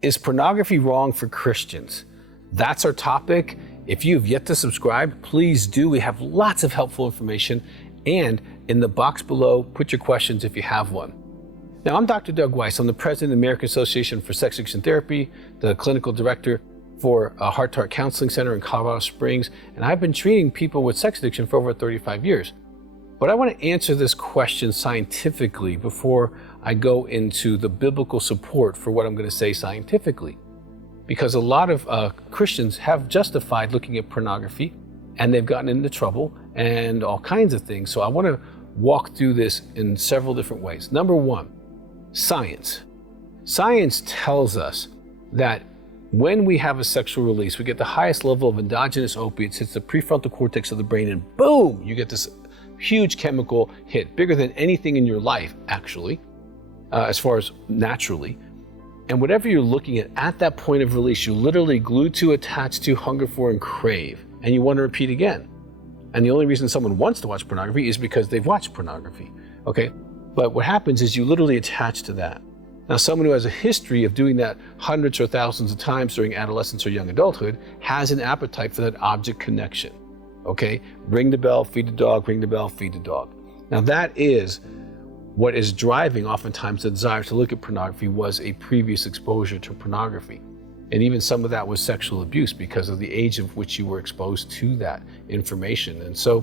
Is pornography wrong for Christians? That's our topic. If you've yet to subscribe, please do. We have lots of helpful information. And in the box below, put your questions if you have one. Now, I'm Dr. Doug Weiss. I'm the president of the American Association for Sex Addiction Therapy, the clinical director for a heart-to-heart counseling center in Colorado Springs, and I've been treating people with sex addiction for over 35 years. But I want to answer this question scientifically before I go into the biblical support for what I'm going to say scientifically. Because a lot of Christians have justified looking at pornography, and they've gotten into trouble and all kinds of things. So I want to walk through this in several different ways. Number one, science. Science tells us that when we have a sexual release, we get the highest level of endogenous opiates, hits the prefrontal cortex of the brain, and boom, you get this huge chemical hit, bigger than anything in your life, actually, as far as naturally. And whatever you're looking at that point of release, you literally glue to, attach to, hunger for, and crave, and you want to repeat again. And the only reason someone wants to watch pornography is because they've watched pornography, okay? But what happens is you literally attach to that. Now, someone who has a history of doing that hundreds or thousands of times during adolescence or young adulthood has an appetite for that object connection, okay? Ring the bell, feed the dog, ring the bell, feed the dog. Now, that is what is driving oftentimes the desire to look at pornography was a previous exposure to pornography. And even some of that was sexual abuse because of the age of which you were exposed to that information. And so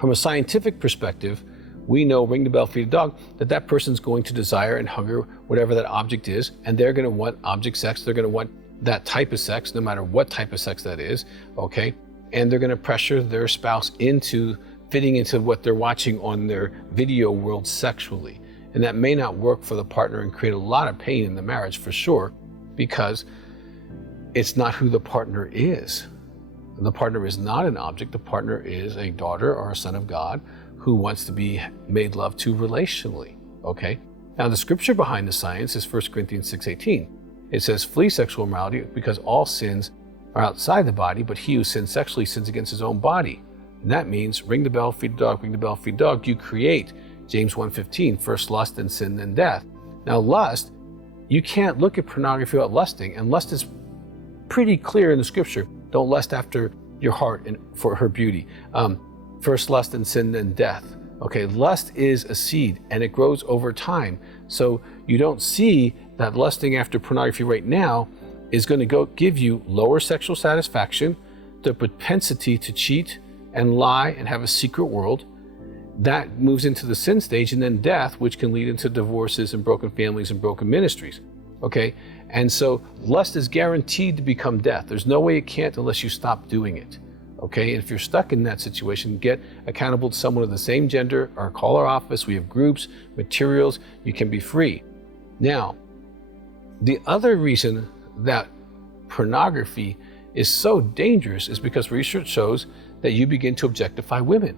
from a scientific perspective, we know, ring the bell, feed the dog, that person's going to desire and hunger whatever that object is, and they're going to want object sex. They're going to want that type of sex, no matter what type of sex that is, okay? And they're going to pressure their spouse into fitting into what they're watching on their video world sexually. And that may not work for the partner and create a lot of pain in the marriage for sure, because it's not who the partner is. The partner is not an object. The partner is a daughter or a son of God who wants to be made love to relationally, okay? Now, the scripture behind the science is 1 Corinthians 6:18. It says, flee sexual immorality because all sins are outside the body, but he who sins sexually sins against his own body. And that means ring the bell, feed the dog, ring the bell, feed the dog. You create, James 1:15, first lust and sin, then death. Now, lust, you can't look at pornography without lusting, and lust is pretty clear in the scripture. Don't lust after your heart and for her beauty. First lust and sin, then death. Okay, lust is a seed and it grows over time. So you don't see that lusting after pornography right now is going to give you lower sexual satisfaction, the propensity to cheat and lie and have a secret world. That moves into the sin stage, and then death, which can lead into divorces and broken families and broken ministries. Okay, and so lust is guaranteed to become death. There's no way it can't unless you stop doing it. Okay, and if you're stuck in that situation, get accountable to someone of the same gender or call our office. We have groups, materials, you can be free. Now, the other reason that pornography is so dangerous is because research shows that you begin to objectify women.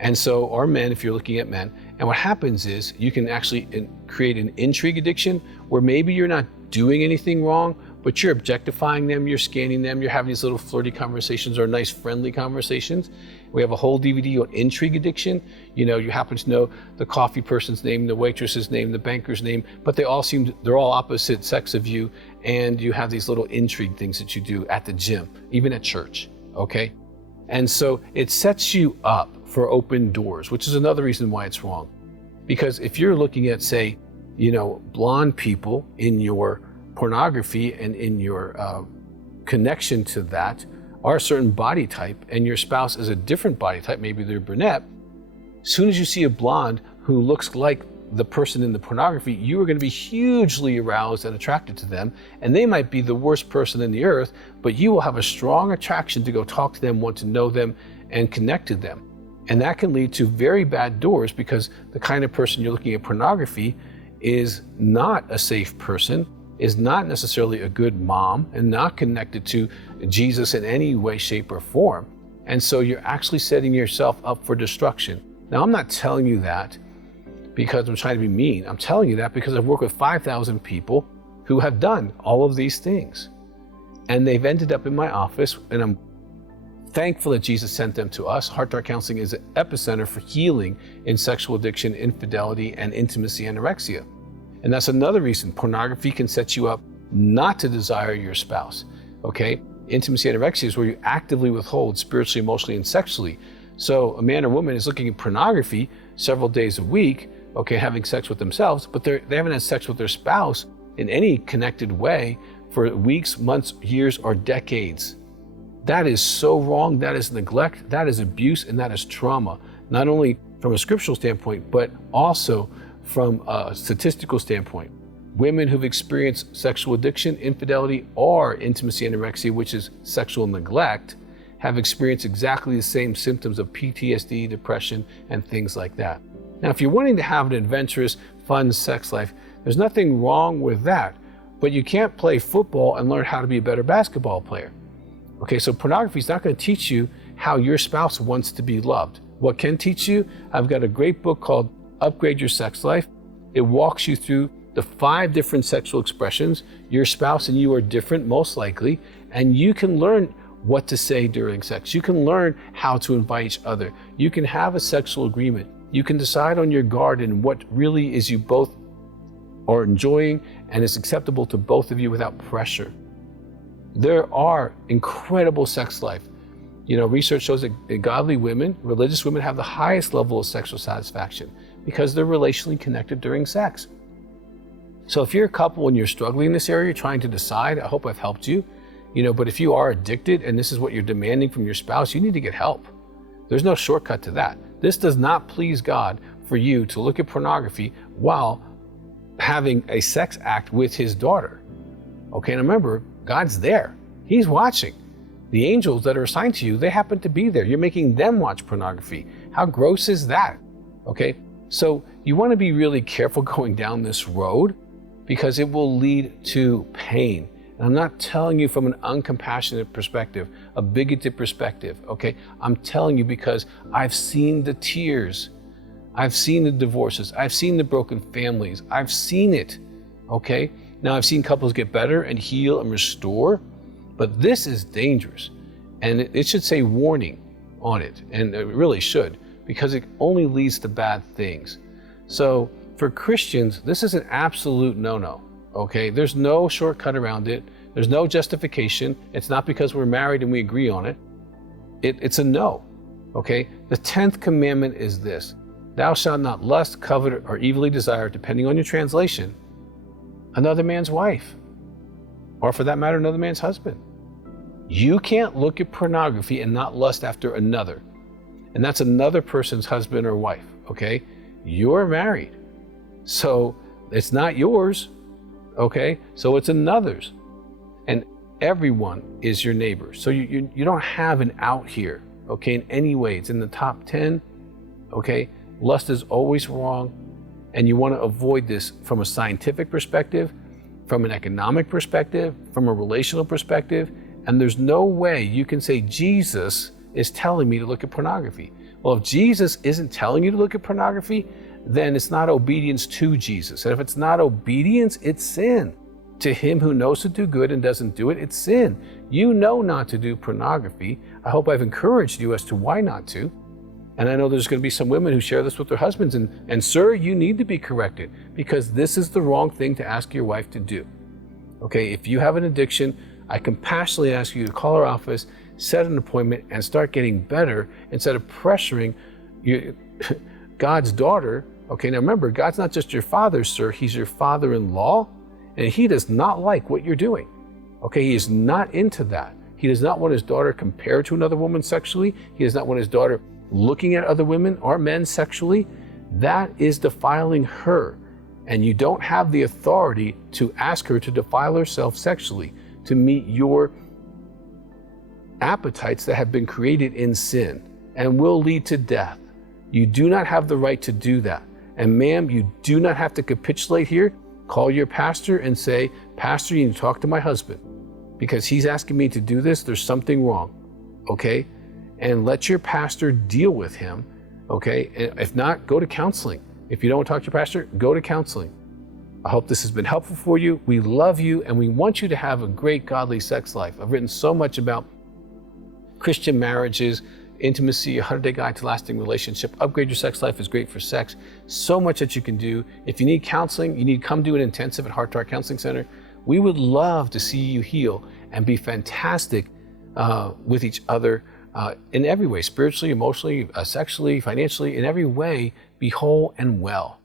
And so, or men, if you're looking at men, and what happens is you can actually create an intrigue addiction where maybe you're not doing anything wrong, but you're objectifying them, you're scanning them, you're having these little flirty conversations or nice friendly conversations. We have a whole DVD on intrigue addiction. You know, you happen to know the coffee person's name, the waitress's name, the banker's name, but they're all opposite sex of you, and you have these little intrigue things that you do at the gym, even at church, okay? And so it sets you up for open doors, which is another reason why it's wrong. Because if you're looking at, say, you know, blonde people in your pornography and in your connection to that are a certain body type, and your spouse is a different body type, maybe they're brunette, as soon as you see a blonde who looks like the person in the pornography, you are going to be hugely aroused and attracted to them, and they might be the worst person in the earth, but you will have a strong attraction to go talk to them, want to know them, and connect to them. And that can lead to very bad doors, because the kind of person you're looking at pornography is not a safe person, is not necessarily a good mom, and not connected to Jesus in any way, shape, or form. And so you're actually setting yourself up for destruction. Now, I'm not telling you that because I'm trying to be mean. I'm telling you that because I've worked with 5,000 people who have done all of these things. And they've ended up in my office, and I'm thankful that Jesus sent them to us. Heart-to-heart counseling is an epicenter for healing in sexual addiction, infidelity, and intimacy anorexia. And that's another reason pornography can set you up not to desire your spouse, okay? Intimacy anorexia is where you actively withhold spiritually, emotionally, and sexually. So a man or woman is looking at pornography several days a week, okay, having sex with themselves, but they haven't had sex with their spouse in any connected way for weeks, months, years, or decades. That is so wrong. That is neglect, that is abuse, and that is trauma, not only from a scriptural standpoint, but also from a statistical standpoint. Women who've experienced sexual addiction, infidelity, or intimacy anorexia, which is sexual neglect, have experienced exactly the same symptoms of PTSD, depression, and things like that. Now, if you're wanting to have an adventurous, fun sex life, there's nothing wrong with that, but you can't play football and learn how to be a better basketball player. Okay, so pornography is not going to teach you how your spouse wants to be loved. What can teach you? I've got a great book called Upgrade Your Sex Life. It walks you through the 5 different sexual expressions. Your spouse and you are different, most likely, and you can learn what to say during sex. You can learn how to invite each other. You can have a sexual agreement. You can decide on your guard and what really is you both are enjoying and is acceptable to both of you without pressure. There are incredible sex life. You know, research shows that godly women, religious women, have the highest level of sexual satisfaction because they're relationally connected during sex. So if you're a couple and you're struggling in this area, trying to decide, I hope I've helped you. You know, but if you are addicted and this is what you're demanding from your spouse, you need to get help. There's no shortcut to that. This does not please God for you to look at pornography while having a sex act with his daughter. Okay, and remember, God's there. He's watching. The angels that are assigned to you, they happen to be there. You're making them watch pornography. How gross is that? Okay, so you want to be really careful going down this road because it will lead to pain. And I'm not telling you from an uncompassionate perspective, a bigoted perspective, okay? I'm telling you because I've seen the tears. I've seen the divorces. I've seen the broken families. I've seen it, okay? Now I've seen couples get better and heal and restore, but this is dangerous. And it should say warning on it, and it really should, because it only leads to bad things. So for Christians, this is an absolute no-no. Okay, there's no shortcut around it. There's no justification. It's not because we're married and we agree on it. It's a no. Okay, the 10th commandment is this: thou shalt not lust, covet, or evilly desire, depending on your translation, another man's wife, or for that matter, another man's husband. You can't look at pornography and not lust after another. And that's another person's husband or wife, okay? You're married. So it's not yours. Okay, so it's another's, and everyone is your neighbor. So you don't have an out here, okay, in any way. It's in the top 10, okay? Lust is always wrong, and you want to avoid this from a scientific perspective, from an economic perspective, from a relational perspective, and there's no way you can say Jesus is telling me to look at pornography. Well, if Jesus isn't telling you to look at pornography, then it's not obedience to Jesus. And if it's not obedience, it's sin. To him who knows to do good and doesn't do it, it's sin. You know not to do pornography. I hope I've encouraged you as to why not to. And I know there's going to be some women who share this with their husbands, and sir, you need to be corrected because this is the wrong thing to ask your wife to do. Okay, if you have an addiction, I compassionately ask you to call our office, set an appointment, and start getting better instead of pressuring you, God's daughter. Okay, now remember, God's not just your father, sir. He's your father-in-law, and he does not like what you're doing. Okay, he is not into that. He does not want his daughter compared to another woman sexually. He does not want his daughter looking at other women or men sexually. That is defiling her, and you don't have the authority to ask her to defile herself sexually to meet your appetites that have been created in sin and will lead to death. You do not have the right to do that. And ma'am, you do not have to capitulate here. Call your pastor and say, Pastor, you need to talk to my husband because he's asking me to do this. There's something wrong, okay? And let your pastor deal with him, okay? And if not, go to counseling. If you don't want to talk to your pastor, go to counseling. I hope this has been helpful for you. We love you and we want you to have a great godly sex life. I've written so much about Christian marriages, Intimacy, 100-Day Guide to Lasting Relationship. Upgrade Your Sex Life is great for sex. So much that you can do. If you need counseling, you need to come do an intensive at Heart to Heart Counseling Center. We would love to see you heal and be fantastic with each other in every way, spiritually, emotionally, sexually, financially, in every way, be whole and well.